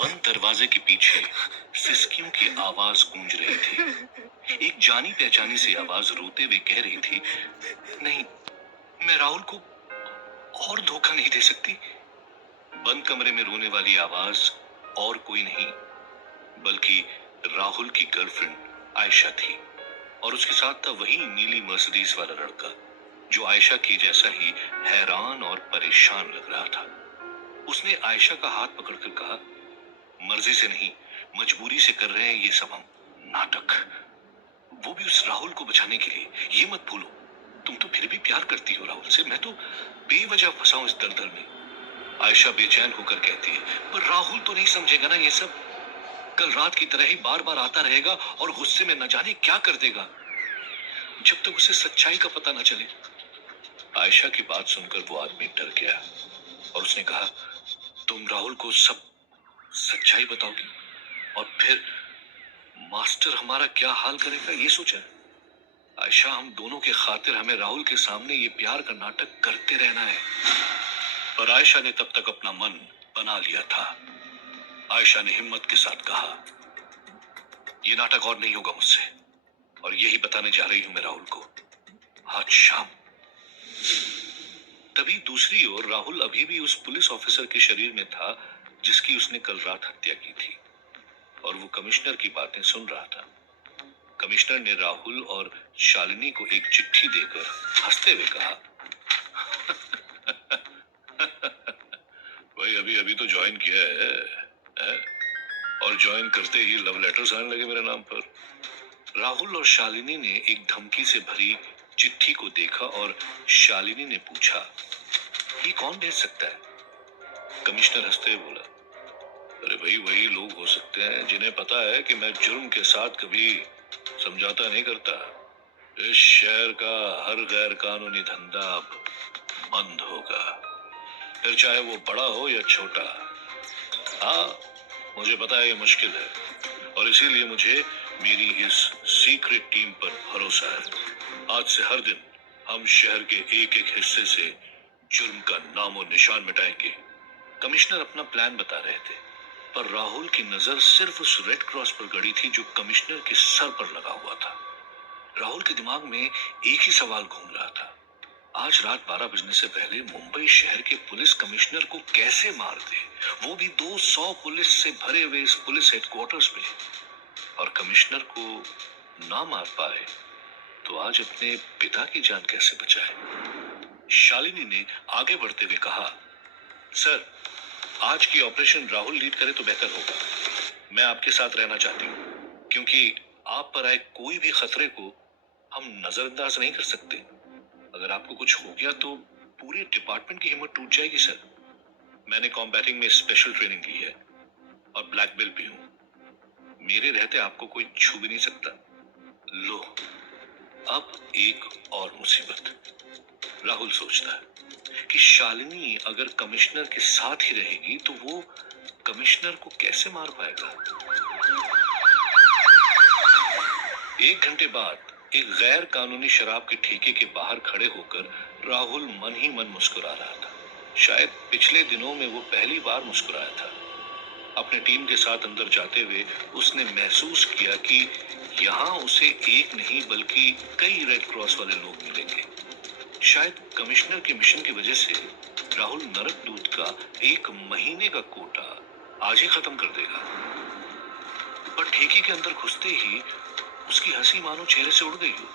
बंद दरवाजे के पीछे सिसकियों की आवाज गूंज रही थी। एक जानी पहचानी सी आवाज रोते हुए कह रही थी, नहीं, मैं राहुल को और धोखा नहीं दे सकती। बंद कमरे में रोने वाली आवाज और कोई नहीं बल्कि राहुल की गर्लफ्रेंड आयशा थी, और उसके साथ था वही नीली मर्सिडीज वाला लड़का जो आयशा के जैसा ही हैरान और परेशान लग रहा था। उसने आयशा का हाथ पकड़कर कहा, मर्जी से नहीं, मजबूरी से कर रहे हैं ये सब हम, नाटक, वो भी उस राहुल को बचाने के लिए। ये मत भूलो, तुम तो फिर भी प्यार करती हो राहुल से, मैं तो बेवजह फंसा हूं इस दलदल में। आयशा बेचैन होकर कहती है, पर राहुल तो नहीं समझेगा ना ये सब, कल रात की तरह ही बार बार आता रहेगा और गुस्से में न जाने क्या कर देगा जब तक उसे सच्चाई का पता न चले। आयशा की बात सुनकर वो आदमी डर गया और उसने कहा, तुम राहुल को सब सच्चाई बताओगी और फिर मास्टर हमारा क्या हाल करेगा ये सोचा? आयशा, हम दोनों के खातिर हमें राहुल के सामने ये प्यार का नाटक करते रहना है। पर आयशा ने तब तक अपना मन बना लिया था। आयशा ने हिम्मत के साथ कहा, ये नाटक और नहीं होगा मुझसे, और यही बताने जा रही हूं मैं राहुल को आज शाम। तभी दूसरी ओर राहुल अभी भी उस पुलिस ऑफिसर के शरीर में था जिसकी उसने कल रात हत्या की थी, और वो कमिश्नर की बातें सुन रहा था। कमिश्नर ने राहुल और शालिनी को एक चिट्ठी देकर हंसते हुए कहा, भाई अभी अभी तो ज्वाइन किया है? और ज्वाइन करते ही लव लेटर्स आने लगे मेरे नाम पर। राहुल और शालिनी ने एक धमकी से भरी चिट्ठी को देखा और शालिनी ने पूछा, ये कौन भेज सकता है? कमिश्नर हंसते हुए बोला, अरे भाई वही लोग हो सकते हैं जिन्हें पता है कि मैं जुर्म के साथ कभी समझौता नहीं करता। इस शहर का हर गैर कानूनी धंधा अब बंद होगा, फिर चाहे वो बड़ा हो या छोटा। हाँ, मुझे पता है ये मुश्किल है, और इसीलिए मुझे मेरी इस सीक्रेट टीम पर भरोसा है। आज से हर दिन हम शहर के एक एक हिस्से से जुर्म का नामो निशान मिटाएंगे। कमिश्नर अपना प्लान बता रहे थे, पर राहुल की नजर सिर्फ उस रेड क्रॉस पर गड़ी थी जो कमिश्नर के सर पर लगा हुआ था। राहुल के दिमाग में एक ही सवाल घूम रहा था, आज रात 12 बजने से पहले मुंबई शहर के पुलिस कमिश्नर को कैसे मार दे, वो भी 200 पुलिस से भरे हुए इस पुलिस हेडक्वार्टर्स में। और कमिश्नर को ना मार पाए तो आज अपने पिता की जान कैसे बचाए? शालिनी ने आगे बढ़ते हुए कहा, सर, आज की ऑपरेशन राहुल लीड करे तो बेहतर होगा। मैं आपके साथ रहना चाहती हूँ, क्योंकि आप पर आए कोई भी खतरे को हम नजरअंदाज नहीं कर सकते। अगर आपको कुछ हो गया तो पूरे डिपार्टमेंट की हिम्मत टूट जाएगी सर। मैंने कॉम्बैटिंग में स्पेशल ट्रेनिंग ली है और ब्लैक बेल्ट भी हूँ। मेरे रहते आपको कोई छू भी नहीं सकता। लो, अब एक और मुसीबत। राहुल सोचता है कि शालिनी अगर कमिश्नर के साथ ही रहेगी तो वो कमिश्नर को कैसे मार पाएगा। 1 घंटे बाद एक गैर कानूनी शराब के ठेके के बाहर खड़े होकर राहुल मन ही मन मुस्कुरा रहा था। शायद पिछले दिनों में वो पहली बार मुस्कुराया था। अपने टीम के साथ अंदर जाते हुए उसने महसूस किया कि यहाँ उसे एक नहीं बल्कि कई रेड क्रॉस वाले लोग मिलेंगे। शायद कमिश्नर के मिशन की वजह से राहुल नरक दूत का 1 महीने का कोटा आज ही खत्म कर देगा। पर ठेके के अंदर घुसते ही उसकी हंसी मानो चेहरे से उड़ गई हो।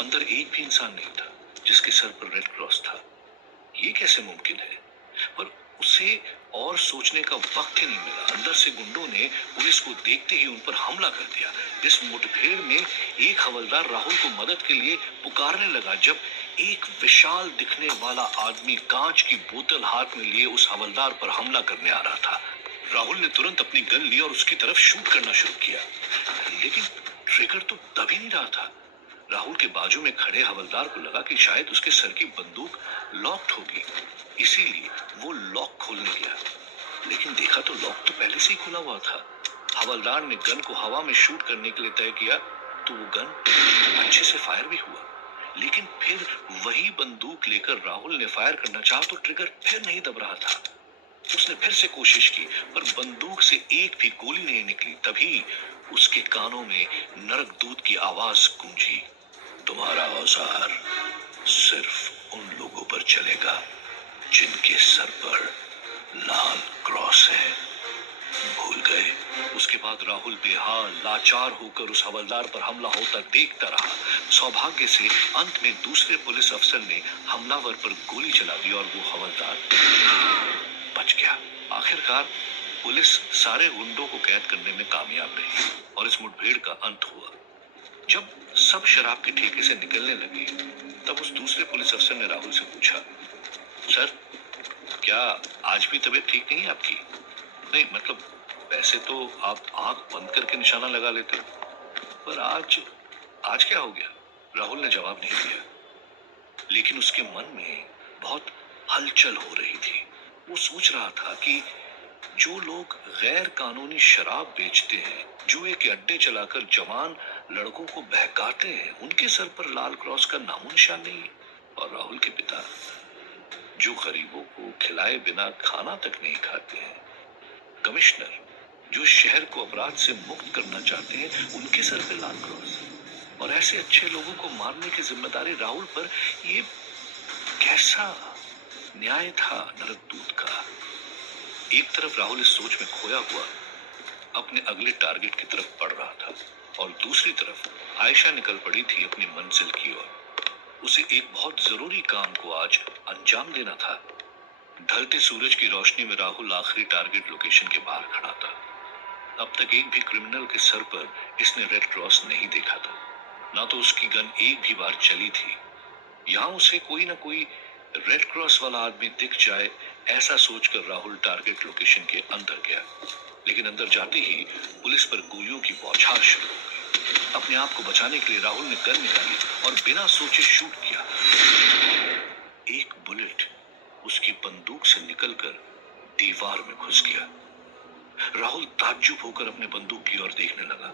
अंदर एक भी इंसान नहीं था जिसके सर पर रेड क्रॉस था। ये कैसे मुमकिन है? पर उसे और सोचने का वक्त ही नहीं मिला। अंदर से गुंडों ने पुलिस को देखते ही उन पर हमला कर दिया। इस मुठभेड़ में एक हवलदार राहुल को मदद के लिए पुकारने लगा जब एक विशाल दिखने वाला आदमी कांच की बोतल हाथ में लिए उस हवलदार पर हमला करने आ रहा था। राहुल ने तुरंत अपनी गन ली और उसकी तरफ शूट करना शुरू किया, लेकिन ट्रिगर तो दब ही नहीं रहा था। राहुल के बाजू में खड़े हवलदार को लगा कि शायद उसके सर की बंदूक लॉक्ड होगी, इसीलिए वो लॉक खोलने गया, लेकिन देखा तो लॉक तो पहले से ही खुला हुआ था। हवलदार ने गन को हवा में शूट करने के लिए तय किया तो वो गन अच्छे से फायर भी हुआ, लेकिन फिर वही बंदूक लेकर राहुल ने फायर करना चाहा तो ट्रिगर फिर नहीं दब रहा था। उसने फिर से कोशिश की, पर बंदूक से एक भी गोली नहीं निकली। तभी उसके कानों में नरकदूत की आवाज गूंजी, तुम्हारा औजार सिर्फ उन लोगों पर चलेगा जिनके सर पर लाल क्रॉस है। भूल गए? उसके बाद राहुल बेहाल लाचार होकर उस हवलदार पर हमला होता देखता रहा। सौभाग्य से अंत में दूसरे पुलिस अफसर ने हमलावर पर गोली चला दी और वो हवलदार बच गया। आखिरकार पुलिस सारे गुंडों को कैद करने में कामयाब रही और इस मुठभेड़ का अंत हुआ। जब सब शराब के ठेके से निकलने लगे, तब उस दूसरे पुलिस अफसर ने राहुल से पूछा, सर, क्या आज भी तबीयत ठीक नहीं है आपकी? नहीं, मतलब वैसे तो आप आंख बंद करके निशाना लगा लेते हो, पर आज आज क्या हो गया? राहुल ने जवाब नहीं दिया, लेकिन उसके मन में बहुत हलचल हो रही थी। वो सोच रहा था कि जो लोग गैर कानूनी शराब बेचते हैं, जुए के अड्डे चलाकर जवान लड़कों को बहकाते हैं, उनके सर पर लाल क्रॉस का नामो निशान नहीं है। और राहुल के पिता जो गरीबों को खिलाए बिना खाना तक नहीं खाते हैं, कमिश्नर जो शहर को अपराध से मुक्त करना चाहते हैं, उनके सर पे लाल क्रॉस। और ऐसे अच्छे लोगों को मारने की जिम्मेदारी राहुल पर। ये कैसा न्याय था नरकदूत का? एक तरफ राहुल इस सोच में खोया हुआ अपने अगले टारगेट की तरफ बढ़ रहा था, और दूसरी तरफ आयशा निकल पड़ी थी अपनी मंजिल की ओर। उसे एक बहुत जरूरी काम को आज अंजाम देना था। ढलते सूरज की रोशनी में राहुल आखिरी टारगेट लोकेशन के बाहर खड़ा था। अब तक एक भी क्रिमिनल के सर पर इसने रेड क्रॉस नहीं देखा था, ना तो उसकी गन एक भी बार चली थी। यहाँ उसे कोई ना कोई रेड क्रॉस वाला आदमी दिख जाए, ऐसा सोचकर राहुल टारगेट लोकेशन के अंदर गया। लेकिन अंदर जाते ही पुलिस पर गोलियों की बौछार शुरू हो गई। अपने आप को बचाने के लिए राहुल ने गन निकाली और बिना सोचे शूट किया। एक बुलेट उसकी बंदूक से निकलकर दीवार में घुस गया। राहुल ताज्जुब होकर अपने बंदूक की ओर देखने लगा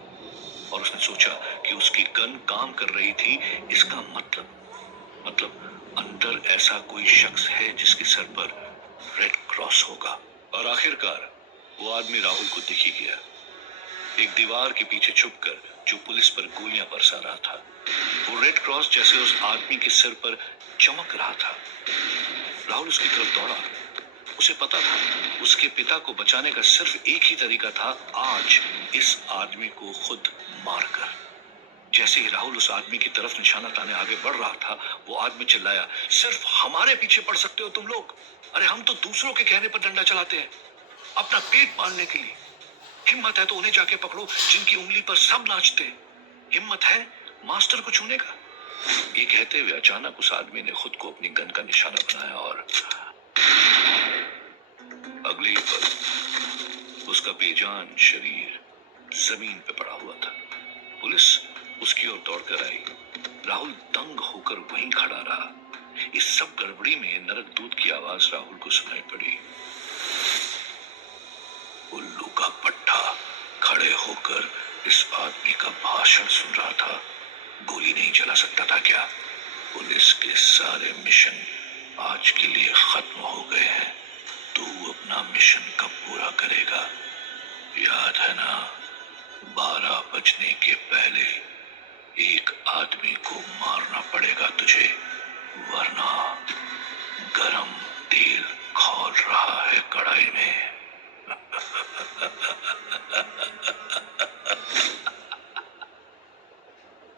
और उसने सोचा कि उसकी गन काम कर रही थी। इसका मतलब अंदर ऐसा कोई शख्स है जिसके सर पर रेड क्रॉस होगा। और आखिरकार वो आदमी राहुल को दिख ही गया, एक दीवार के पीछे छुपकर जो पुलिस पर गोलियां बरसा रहा था। वो रेड क्रॉस जैसे उस आदमी के सिर पर चमक रहा था। राहुल उसकी तरफ दौड़ा। उसे पता था उसके पिता को बचाने का सिर्फ एक ही तरीका था, आज इस आदमी को खुद मारकर। जैसे ही राहुल उस आदमी की तरफ निशाना ताने आगे बढ़ रहा था, वो आदमी चिल्लाया, सिर्फ हमारे पीछे पड़ सकते हो तुम लोग? अरे हम तो दूसरों के कहने पर डंडा चलाते हैं, अपना पेट पालने के लिए। हिम्मत है तो उन्हें जाके पकड़ो जिनकी उंगली पर सब नाचते हैं। हिम्मत है मास्टर को छूने का? ये कहते हुए अचानक उस आदमी ने खुद को अपनी गन का निशाना बनाया और अगले ही पल उसका बेजान शरीर जमीन पे पड़ा हुआ था। पुलिस उसकी ओर दौड़कर आई। राहुल दंग होकर वहीं खड़ा रहा। इस सब गड़बड़ी में नरकदूत की आवाज राहुल को सुनाई पड़ी। उल्लू का पट्टा खड़े होकर इस आदमी का भाषण सुन रहा था। गोली नहीं चला सकता था क्या? पुलिस के सारे मिशन आज के लिए खत्म हो गए हैं। तू अपना मिशन कब पूरा करेगा? याद है ना, 12 बजने के पहले एक आदमी को मारना पड़ेगा तुझे, वरना गरम तेल खौल रहा है कढ़ाई में।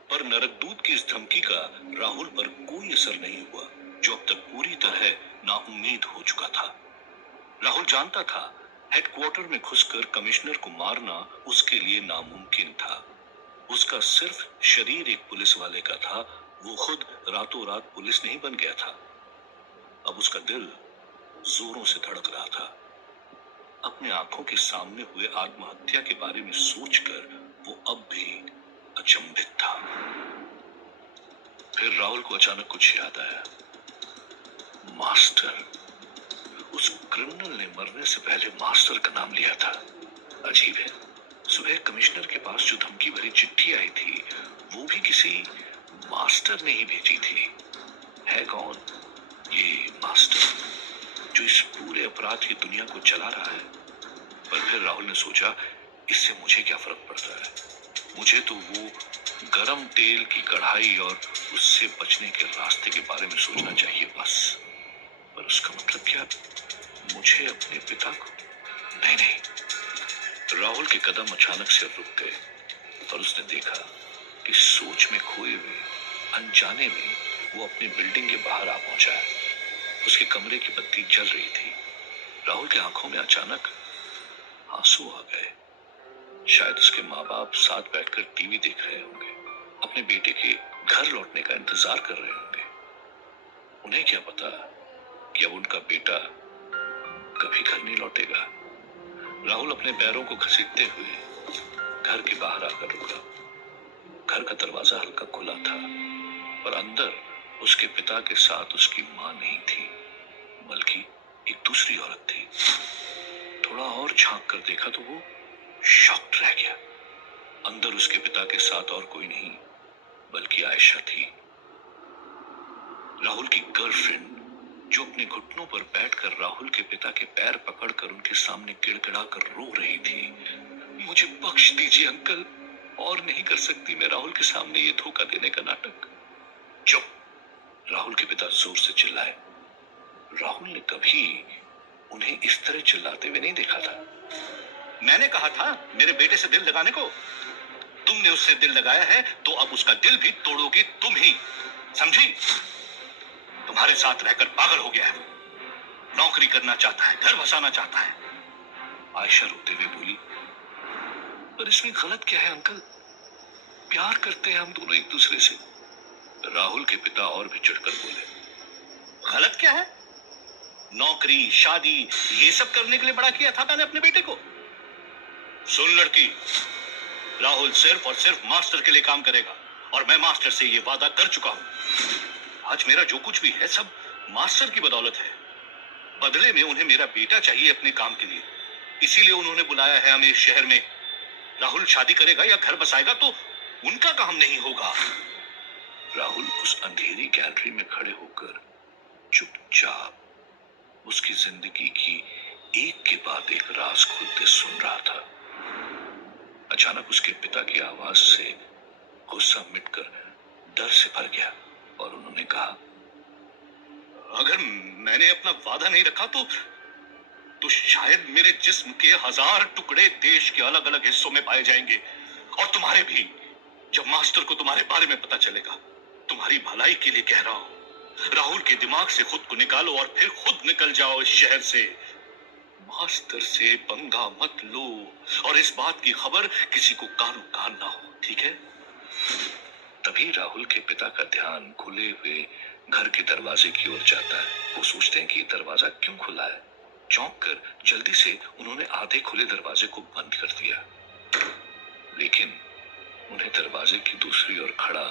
पर नरकदूत की इस धमकी का राहुल पर कोई असर नहीं हुआ, जो अब तक पूरी तरह नाउम्मीद हो चुका था। राहुल जानता था हेडक्वार्टर में घुसकर कमिश्नर को मारना उसके लिए नामुमकिन था। उसका सिर्फ शरीर एक पुलिस वाले का था, वो खुद रातों रात पुलिस नहीं बन गया था। अब उसका दिल जोरों से धड़क रहा था। अपने आंखों के सामने हुए आत्महत्या के बारे में सोचकर वो अब भी अचंभित था। फिर राहुल को अचानक कुछ याद आया। मास्टर, उस क्रिमिनल ने मरने से पहले मास्टर का नाम लिया था। अजीब है, सुबह कमिश्नर के पास जो धमकी भरी चिट्ठी आई थी, वो भी किसी मास्टर ने ही भेजी थी। है कौन ये मास्टर जो इस पूरे अपराध की दुनिया को चला रहा है। पर फिर राहुल ने सोचा, इससे मुझे क्या फर्क पड़ता है, मुझे तो वो गरम तेल की कढ़ाई और उससे बचने के रास्ते के बारे में सोचना चाहिए बस। पर उसका मतलब क्या, मुझे अपने पिता को? नहीं नहीं। राहुल के कदम अचानक से रुक गए और उसने देखा कि सोच में खोए हुए अनजाने में वो अपनी बिल्डिंग के बाहर आ पहुंचा है। उसके कमरे की बत्ती जल रही थी। राहुल के आंखों में अचानक आंसू आ गए। शायद उसके माँ बाप साथ बैठकर टीवी देख रहे होंगे, अपने बेटे के घर लौटने का इंतजार कर रहे होंगे। उन्हें क्या पता कि अब उनका बेटा कभी घर नहीं लौटेगा। राहुल अपने पैरों को घसीटते हुए घर के बाहर आकर रुका। घर का दरवाजा हल्का खुला था और अंदर उसके पिता के साथ उसकी मां नहीं थी, बल्कि एक दूसरी औरत थी। थोड़ा और झांक कर देखा तो वो शॉक्ड रह गया। अंदर उसके पिता के साथ और कोई नहीं बल्कि आयशा थी, राहुल की गर्लफ्रेंड, जो अपने घुटनों पर बैठकर राहुल के पिता के पैर पकड़कर उनके सामने गिड़गिड़ाकर रो रही थी। मुझे बख्श दीजिए अंकल, और नहीं कर सकती मैं राहुल के सामने ये धोखा देने का नाटक। चुप, राहुल के पिता जोर से चिल्लाए। राहुल ने कभी उन्हें इस तरह चिल्लाते हुए नहीं देखा था। मैंने कहा था मेरे बेटे से दिल लगाने को। तुमने उससे दिल लगाया है तो अब उसका दिल भी तोड़ोगे तुम ही, समझी? तुम्हारे साथ रहकर पागल हो गया है वो। नौकरी करना चाहता है, घर बसाना चाहता है। आयशा रोते हुए बोली, पर इसमें गलत क्या है अंकल? प्यार करते हैं हम दोनों एक दूसरे से। राहुल के पिता और भी चिढ़कर बोले, गलत क्या है? नौकरी, शादी, ये सब करने के लिए बड़ा किया था मैंने अपने बेटे को। सुन लड़की, राहुल सिर्फ और सिर्फ मास्टर के लिए काम करेगा और मैं मास्टर से ये वादा कर चुका हूं। आज मेरा जो कुछ भी है सब मास्टर की बदौलत है। बदले में उन्हें मेरा बेटा चाहिए अपने काम के लिए, इसीलिए उन्होंने बुलाया है हमें शहर में। राहुल शादी करेगा या घर बसाएगा तो उनका काम नहीं होगा। राहुल उस अंधेरी गैलरी में खड़े होकर चुपचाप उसकी जिंदगी की एक के बाद एक राज खुलते सुन रहा था। अचानक उसके पिता की आवाज से गुस्सा मिटकर डर से भर गया और उन्होंने कहा, अगर मैंने अपना वादा नहीं रखा तो शायद मेरे जिस्म के 1000 टुकड़े देश के अलग अलग हिस्सों में पाए जाएंगे और तुम्हारे भी। जब मास्टर को तुम्हारे बारे में पता चलेगा, तुम्हारी भलाई के लिए कह रहा हूं, राहुल के दिमाग से खुद को निकालो और फिर खुद निकल जाओ इस शहर से। मास्टर से पंगा मत लो और इस बात की खबर किसी को कानो कान ना हो, ठीक है? तभी राहुल के पिता का ध्यान खुले हुए घर के दरवाजे की ओर जाता है। वो सोचते हैं कि दरवाजा क्यों खुला है। चौंक कर जल्दी से उन्होंने आधे खुले दरवाजे को बंद कर दिया, लेकिन उन्हें दरवाजे की दूसरी ओर खड़ा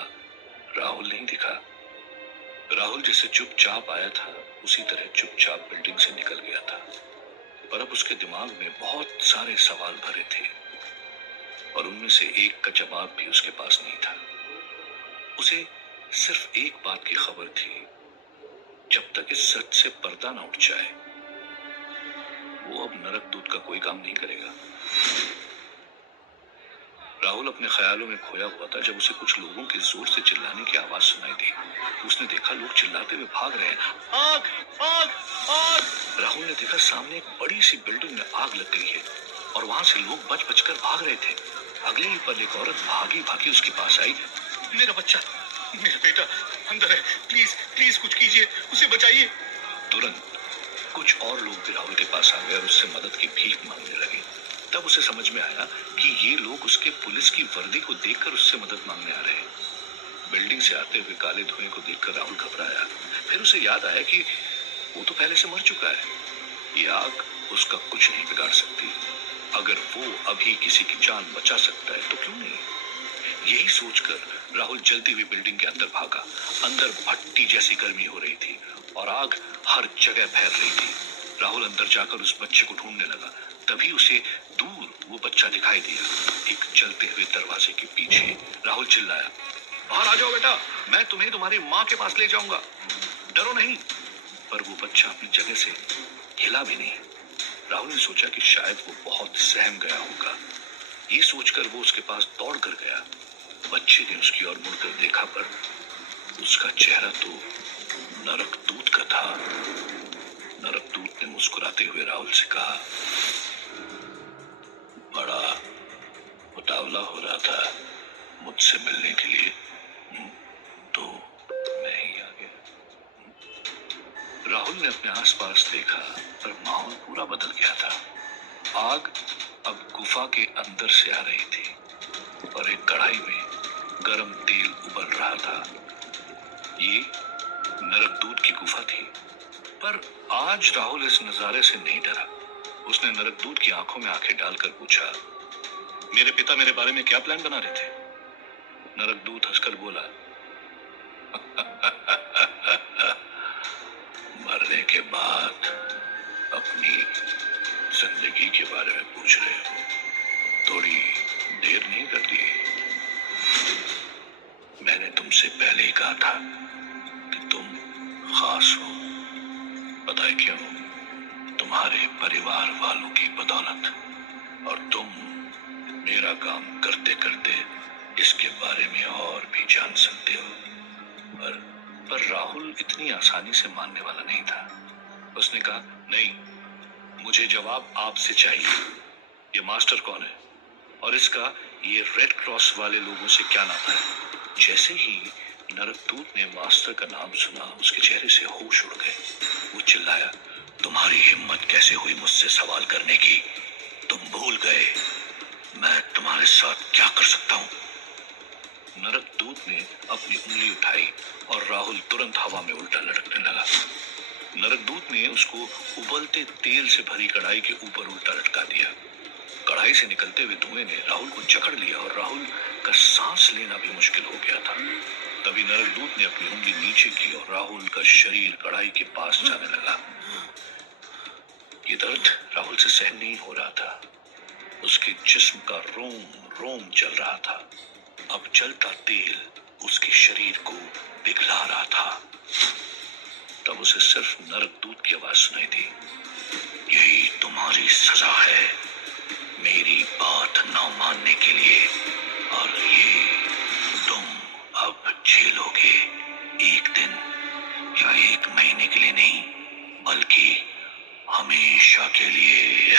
राहुल नहीं दिखा। राहुल जैसे चुपचाप आया था उसी तरह चुपचाप बिल्डिंग से निकल गया था। पर अब उसके दिमाग में बहुत सारे सवाल भरे थे और उनमें से एक का जवाब भी उसके पास नहीं था। उसे सिर्फ एक बात की खबर थी, जब तक इस सच से पर्दा न उठ जाए वो अब नरक दूत का कोई काम नहीं करेगा। राहुल अपने ख्यालों में खोया हुआ था जब उसे कुछ लोगों के जोर से चिल्लाने की आवाज सुनाई दी। उसने देखा लोग चिल्लाते हुए भाग रहे हैं, आग आग आग। राहुल ने देखा सामने एक बड़ी सी बिल्डिंग में आग लग गई है और वहां से लोग बच बचकर भाग रहे थे। अगले ही पल एक औरत भागी भागी उसके पास आई। मेरा बच्चा, मेरा बेटा अंदर है, प्लीज प्लीज कुछ कीजिए, उसे बचाइए। तुरंत कुछ और लोग भी राहुल के पास आ गए और उससे मदद की भीख मांगने लगे। तब उसे समझ में आया कि ये लोग उसके पुलिस की वर्दी को देखकर उससे मदद मांगने आ रहे हैं। बिल्डिंग से आते हुए काले धुएं को देखकर राहुल घबराया। फिर उसे याद आया कि वो तो पहले से मर चुका है। ये आग उसका कुछ नहीं बिगाड़ सकती। अगर वो अभी किसी की जान बचा सकता है तो क्यों नहीं। यही सोचकर राहुल जल्दी हुई बिल्डिंग के अंदर भागा। अंदर भट्टी जैसी गर्मी हो रही थी और आग हर जगह फैल रही थी। राहुल अंदर जाकर उस बच्चे को ढूंढने लगा। तभी उसे दूर वो बच्चा दिखाई दिया, एक जलते हुए दरवाजे के पीछे। राहुल चिल्लाया, बाहर आ जाओ बेटा, मैं तुम्हें तुम्हारी माँ के पास ले जाऊंगा, डरो नहीं। पर वो बच्चा अपनी जगह से हिला भी नहीं। राहुल ने सोचा कि शायद वो बहुत सहम गया होगा। ये सोचकर वो उसके पास दौड़ कर गया। बच्चे ने उसकी ओर मुड़कर देखा, पर उसका चेहरा तो नरकदूत का था। नरकदूत ने मुस्कुराते हुए राहुल से कहा, बड़ा उतावला हो रहा था मुझसे मिलने के लिए, तो मैं ही आ गया। राहुल ने अपने आसपास देखा, पर माहौल पूरा बदल गया था। आग अब गुफा के अंदर से आ रही थी और एक कढ़ाई में गरम तेल उबल रहा था। ये नरकदूत की गुफा थी। पर आज राहुल इस नजारे से नहीं डरा। उसने नरकदूत की आंखों में आंखें डालकर पूछा, मेरे पिता मेरे बारे में क्या प्लान बना रहे थे? नरकदूत हंसकर बोला, मरने के बाद अपनी जिंदगी के बारे में पूछ रहे हो? थोड़ी देर नहीं कर दी? मैंने तुमसे पहले ही कहा था कि तुम खास हो। पता है क्यों? तुम्हारे परिवार वालों की बदौलत। और तुम मेरा काम करते करते इसके बारे में और भी जान सकते हो। पर राहुल इतनी आसानी से मानने वाला नहीं था। उसने कहा, नहीं, मुझे जवाब आपसे चाहिए। ये मास्टर कौन है और इसका ये रेड क्रॉस वाले लोगों से क्या नाता है? जैसे ही नरकदूत ने मास्टर का नाम सुना, उसके चेहरे से होश उड़ गए। वो चिल्लाया, तुम्हारी हिम्मत कैसे हुई मुझसे सवाल करने की? तुम भूल गए मैं तुम्हारे साथ क्या कर सकता हूं? नरकदूत ने अपनी उंगली उठाई और राहुल तुरंत हवा में उल्टा लटकने लगा। नरकदूत ने उसको उबलते तेल से भरी कढ़ाई के ऊपर उल्टा लटका दिया। कढ़ाई से निकलते हुए धुएं ने राहुल को जकड़ लिया और राहुल का सांस लेना भी मुश्किल हो गया था। तभी नरकदूत ने अपनी उंगली नीचे की और राहुल का शरीर कढ़ाई के पास जाने लगा। ये दर्द राहुल से सहन नहीं हो रहा था। उसके जिस्म का रोम रोम जल रहा था। अब जलता तेल उसके शरीर को पिघला रहा था। तब उसे सिर्फ नरकदूत की आवाज सुनाई दी, यही तुम्हारी सजा है मेरी बात न मानने के लिए, और ये तुम अब झेलोगे। एक दिन या एक महीने के लिए नहीं, बल्कि हमेशा के लिए।